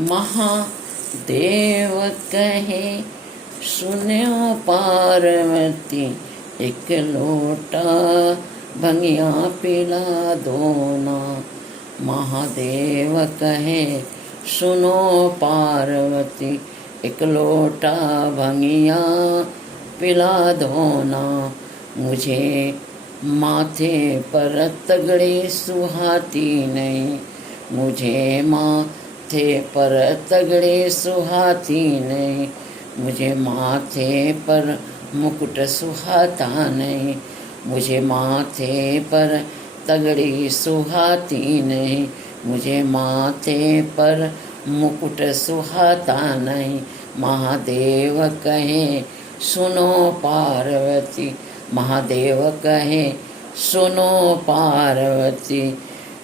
महादेव कहे सुनो पार्वती, एक लोटा भंगिया पिला दो ना। महादेव कहे सुनो पार्वती, एक लोटा भंगिया पिला दो ना। मुझे माथे पर तगड़े सुहाती नहीं, मुझे माथे पर तगड़े सुहाती नहीं, मुझे माथे पर मुकुट सुहाता नहीं, मुझे माथे पर तगड़ी सुहाती नहीं, मुझे माथे पर मुकुट सुहाता नहीं। महादेव कहे सुनो पार्वती, महादेव कहे सुनो पार्वती,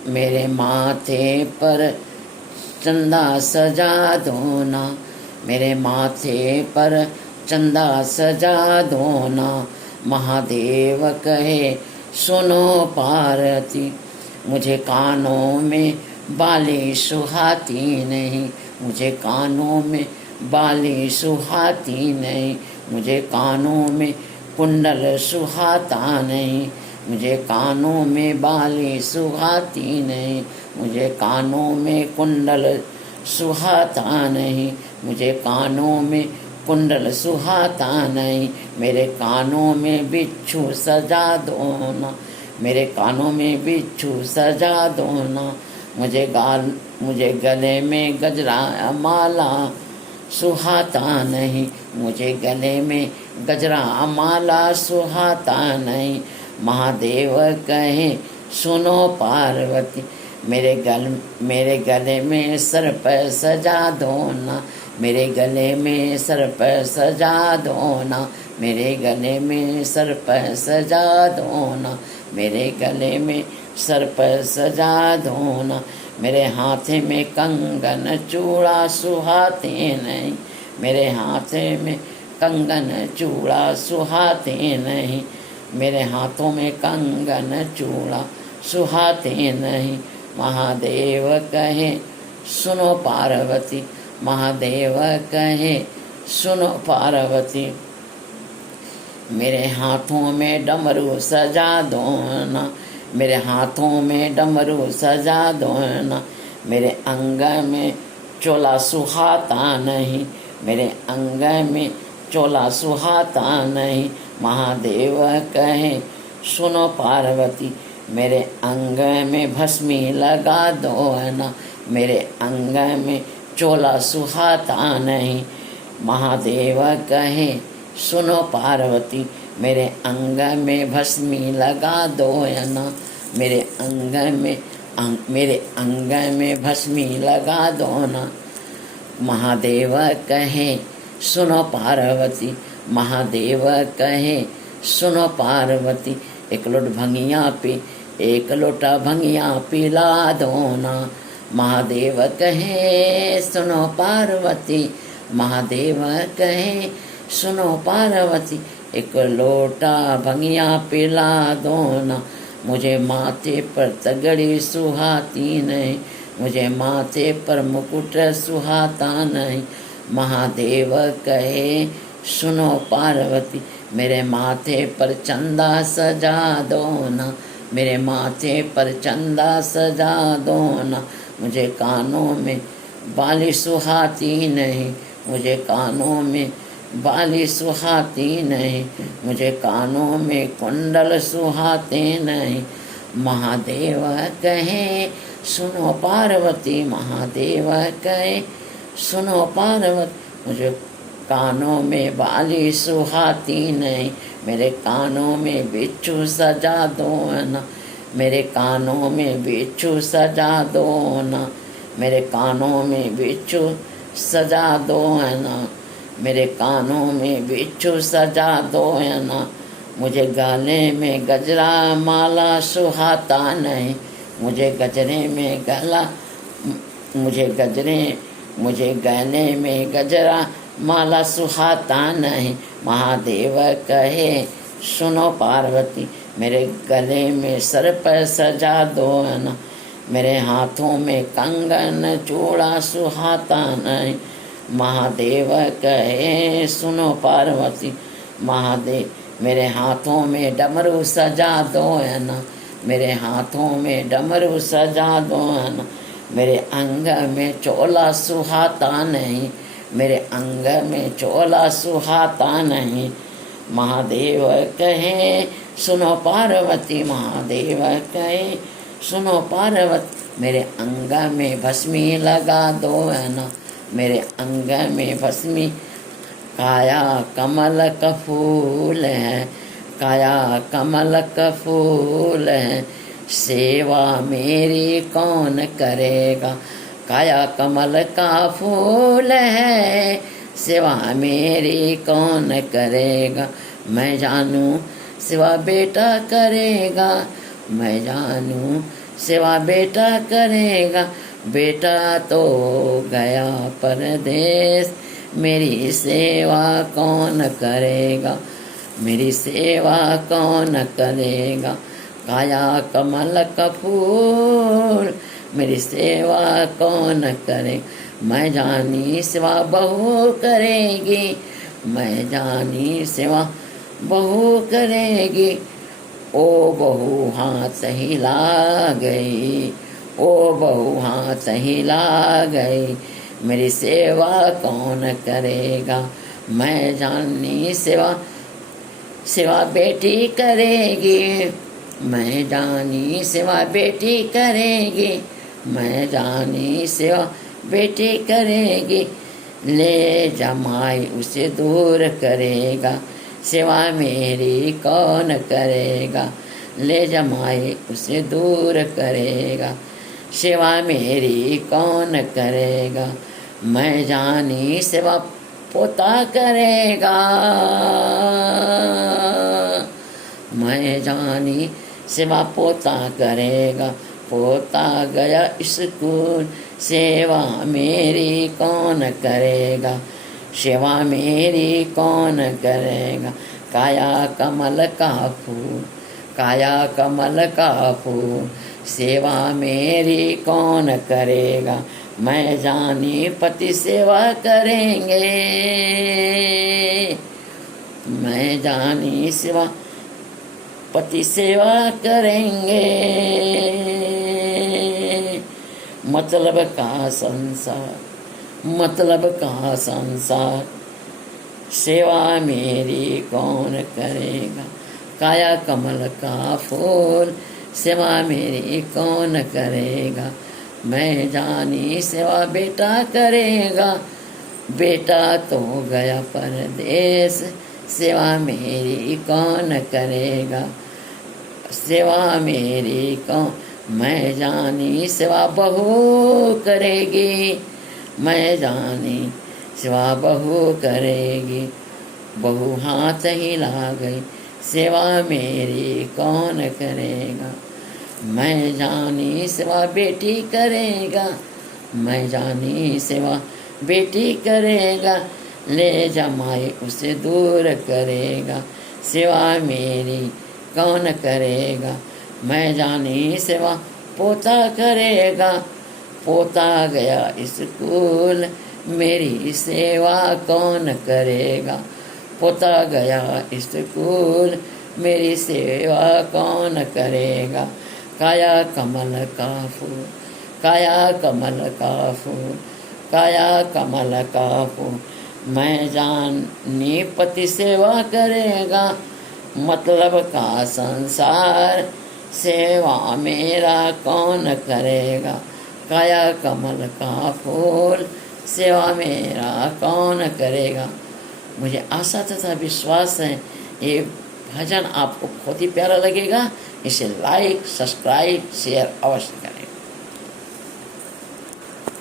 मेरे माथे पर चंदा सजा दो ना, मेरे माथे पर चंदा सजा दो ना। महादेव कहे सुनो पार्वती, मुझे कानों में बाली सुहाती नहीं, मुझे कानों में बाली सुहाती नहीं, मुझे कानों में कुंडल सुहाता नहीं, मुझे कानों में बाली सुहाती नहीं, मुझे कानों में कुंडल सुहाता नहीं, मुझे कानों में कुंडल सुहाता नहीं। मेरे कानों में बिच्छू सजा दो ना, मेरे कानों में बिच्छू सजा दो ना। मुझे गले में गजरा माला सुहाता नहीं, मुझे गले में गजरा माला सुहाता नहीं। महादेव कहे सुनो पार्वती, मेरे गले में सर्प सजा दो ना, मेरे गले में सर्प सजा दो ना, मेरे गले में सर्प सजा दो ना, मेरे गले में सर्प सजा दो ना। मेरे हाथ में कंगन चूड़ा सुहाते नहीं, मेरे हाथ में कंगन चूड़ा सुहाते नहीं, मेरे हाथों में कंगन चूड़ा सुहाते नहीं। महादेव कहे सुनो पार्वती, महादेव कहे सुनो पार्वती, मेरे हाथों में डमरू सजा दो ना, मेरे हाथों में डमरू सजा दो ना। मेरे अंग में चोला सुहाता नहीं, मेरे अंग में चोला सुहाता नहीं। महादेव कहे सुनो पार्वती, मेरे अंग में भस्मी लगा दो ना, मेरे अंग में चोला सुहाता नहीं। महादेव कहे सुनो पार्वती, मेरे अंग में भस्मी लगा दो ना, मेरे अंग में भस्मी लगा दो ना। महादेव कहे सुनो पार्वती, महादेव कहे सुनो पार्वती, एक लोटा भंगिया पिला दो ना। महादेव कहे सुनो पार्वती, महादेव कहे सुनो पार्वती, एक लोटा भंगिया पिला दो ना। मुझे माथे पर तगड़ी सुहाती नहीं, मुझे माथे पर मुकुट सुहाता नहीं। महादेव कहे सुनो पार्वती, मेरे माथे पर चंदा सजा दो ना, मेरे माथे पर चंदा सजा दो ना। मुझे कानों में बाली सुहाती नहीं, मुझे कानों में बाली सुहाती नहीं, मुझे कानों में कुंडल सुहाते नहीं। महादेव कहे सुनो पार्वती, महादेव कहे सुनो पार्वती, मुझे कानों में बाली सुहाती नहीं, मेरे कानों में बिच्छू सजा दो ना, मेरे कानों में बिच्छू सजा दो ना, मेरे कानों में बिच्छू सजा दो ना, मेरे कानों में बिच्छू सजा दो ना। मुझे गले में गजरा माला सुहाता नहीं, मुझे गले में गजरा माला सुहाता नहीं। महादेव कहे सुनो पार्वती, मेरे गले में सर्प सजा दो ना, मेरे हाथों में कंगन चूड़ा सुहाता नहीं। महादेव कहे सुनो पार्वती, महादेव मेरे हाथों में डमरू सजा दो है ना, मेरे हाथों में डमरू सजा दो है ना। मेरे अंग में चोला सुहाता नहीं, मेरे अंग में चोला सुहाता नहीं। महादेव कहे सुनो पार्वती, महादेव कहे सुनो पार्वती, मेरे अंग में भस्मी लगा दो है ना, मेरे अंग में भस्मी। काया कमल का फूल है, काया कमल का फूल है, सेवा मेरी कौन करेगा। काया कमल का फूल है, सेवा मेरी कौन करेगा। मैं जानूं सेवा बेटा करेगा, मैं जानूं सेवा बेटा करेगा। बेटा तो गया परदेश, मेरी सेवा कौन करेगा, मेरी सेवा कौन करेगा। काया कमल का फूल, मेरी सेवा कौन करे। मैं जानी सेवा बहू करेगी, मैं जानी सेवा बहू करेगी। ओ बहू हाथ हिला गई, ओ बहू हाथ हिला गई, मेरी सेवा कौन करेगा। मैं जानी सेवा सेवा बेटी करेगी, मैं जानी सेवा बेटी करेगी, मैं जानी सेवा बेटी करेगी। ले जमाई उसे दूर करेगा, सेवा मेरी कौन करेगा। ले जमाई उसे दूर करेगा, सेवा मेरी कौन करेगा। मैं जानी सेवा पोता करेगा, मैं जानी सेवा पोता करेगा। पोता गया स्कूल, सेवा मेरी कौन करेगा, सेवा मेरी कौन करेगा। काया कमल का फूल, काया कमल का फूल, सेवा मेरी कौन करेगा। मैं जानी पति सेवा करेंगे, मैं जानी सेवा पति सेवा करेंगे। मतलब का संसार, मतलब का संसार, सेवा मेरी कौन करेगा। काया कमल का फूल, सेवा मेरी कौन करेगा। मैं जानी सेवा बेटा करेगा, बेटा तो गया परदेश, सेवा मेरी कौन करेगा, सेवा मेरी कौन। मैं जानी सेवा बहू करेगी, मैं जानी सेवा बहू करेगी। बहू हाथ हिला गई, सेवा मेरी कौन करेगा। मैं जानी सेवा बेटी करेगा, मैं जानी सेवा बेटी करेगा। ले जमाई उसे दूर करेगा, सेवा मेरी कौन करेगा। मैं जानी सेवा पोता करेगा, पोता गया स्कूल, मेरी सेवा कौन करेगा। पोता गया स्कूल, मेरी सेवा कौन करेगा। काया कमल का फूल, काया कमल का फूल, काया कमल का फूल। मैं जानी पति सेवा करेगा, मतलब का संसार, सेवा मेरा कौन करेगा। काया कमल का फूल, सेवा मेरा कौन करेगा। मुझे आशा तथा विश्वास है ये भजन आपको बहुत ही प्यारा लगेगा। इसे लाइक, सब्सक्राइब, शेयर अवश्य करें।